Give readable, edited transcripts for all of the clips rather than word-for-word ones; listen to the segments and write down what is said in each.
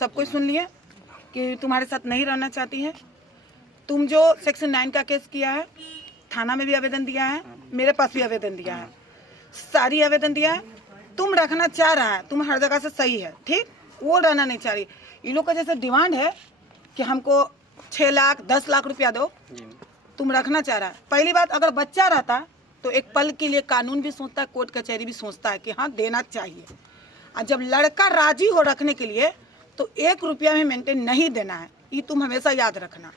सब कुछ सुन लिए कि तुम्हारे साथ नहीं रहना चाहती है। तुम जो सेक्शन 9 का केस किया है, थाना में भी आवेदन दिया है, मेरे पास भी आवेदन दिया है, सारी आवेदन दिया है। तुम रखना चाह रहा है, तुम हर जगह से सही है, ठीक, वो रहना नहीं चाह रही। इन लोग का जैसे डिमांड है कि हमको 6 लाख 10 लाख रुपया दो, तुम रखना चाह रहा है। पहली बात, अगर बच्चा रहता तो एक पल के लिए कानून भी सोचता है, कोर्ट कचहरी भी सोचता है कि हाँ देना चाहिए। और जब लड़का राजी हो रखने के लिए तो 1 रुपया में मेंटेन नहीं देना है, ये तुम हमेशा याद रखना।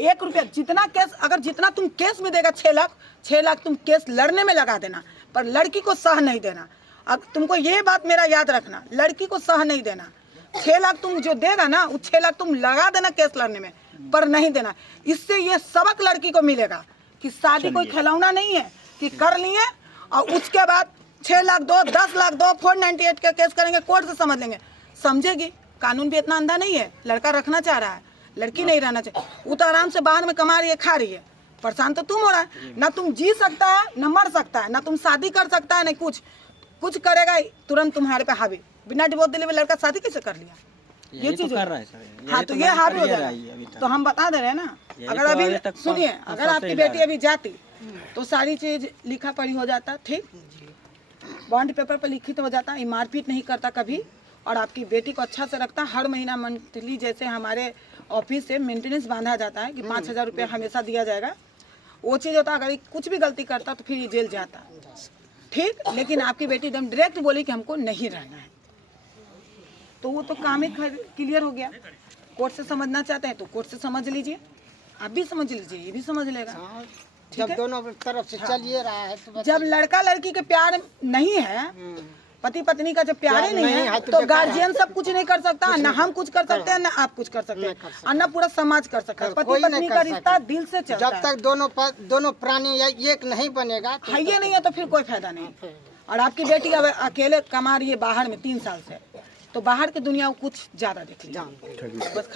1 रुपया जितना केस, अगर जितना तुम केस में देगा 6 लाख तुम केस लड़ने में लगा देना, पर लड़की को सह नहीं देना। अब तुमको ये बात मेरा याद रखना, लड़की को सह नहीं देना। 6 लाख तुम जो देगा ना, वो 6 लाख तुम लगा देना केस लड़ने में, पर नहीं देना। इससे ये सबक लड़की को मिलेगा कि शादी कोई खिलौना नहीं है कि कर लिए और उसके बाद 6 लाख दो, 10 लाख दो, 498 का केस करेंगे, कोर्ट से समझ लेंगे। समझेगी, कानून भी इतना अंधा नहीं है। लड़का रखना चाह रहा है, लड़की नहीं रहना चाहिए। वो तो आराम से बाहर में कमा रही है, खा रही है, परेशान तो तुम हो रहा है। ना तुम जी सकता है, ना मर सकता है, ना तुम शादी कर सकता है, ना कुछ करेगा तुरंत तुम्हारे पे हावी। बिना डिवोर्स दिले हुए लड़का शादी कैसे कर लिया? ये चीज कर रहा है सर। हाँ, तो ये हावी हो जाएगा। तो हम बता दे रहे हैं ना, अगर अभी सुनिए, अगर आपकी बेटी अभी जाती तो सारी चीज लिखा पढ़ी हो जाता, ठीक, बॉन्ड पेपर पर लिखित हो जाता, मारपीट नहीं करता कभी, और आपकी बेटी को अच्छा से रखता। हर महीना मंथली जैसे हमारे ऑफिस से मेंटेनेंस बांधा जाता है कि 5,000 रुपया हमेशा दिया जाएगा, वो चीज़ होता। अगर कुछ भी गलती करता तो फिर ये जेल जाता, ठीक। लेकिन आपकी बेटी एकदम डायरेक्ट बोली कि हमको नहीं रहना है, तो वो तो काम ही क्लियर हो गया। कोर्ट से समझना चाहते हैं तो कोर्ट से समझ लीजिए, आप भी समझ लीजिए, ये भी समझ लेगा। जब दोनों तरफ से चलिए रहा है तो जब लड़का लड़की के प्यार नहीं है, पति पत्नी का जब प्यार ही नहीं है तो गार्जियन सब कुछ नहीं कर सकता, ना हम कुछ कर सकते हैं, ना आप कुछ कर सकते हैं, और ना पूरा समाज कर सकता है। पति पत्नी का रिश्ता दिल से चलता है। जब तक दोनों प्राणी एक नहीं बनेगा, है ये नहीं है तो फिर कोई फायदा नहीं। और आपकी बेटी अब अकेले कमा रही है बाहर में 3 साल से, तो बाहर की दुनिया कुछ ज्यादा देख लीजिए बस।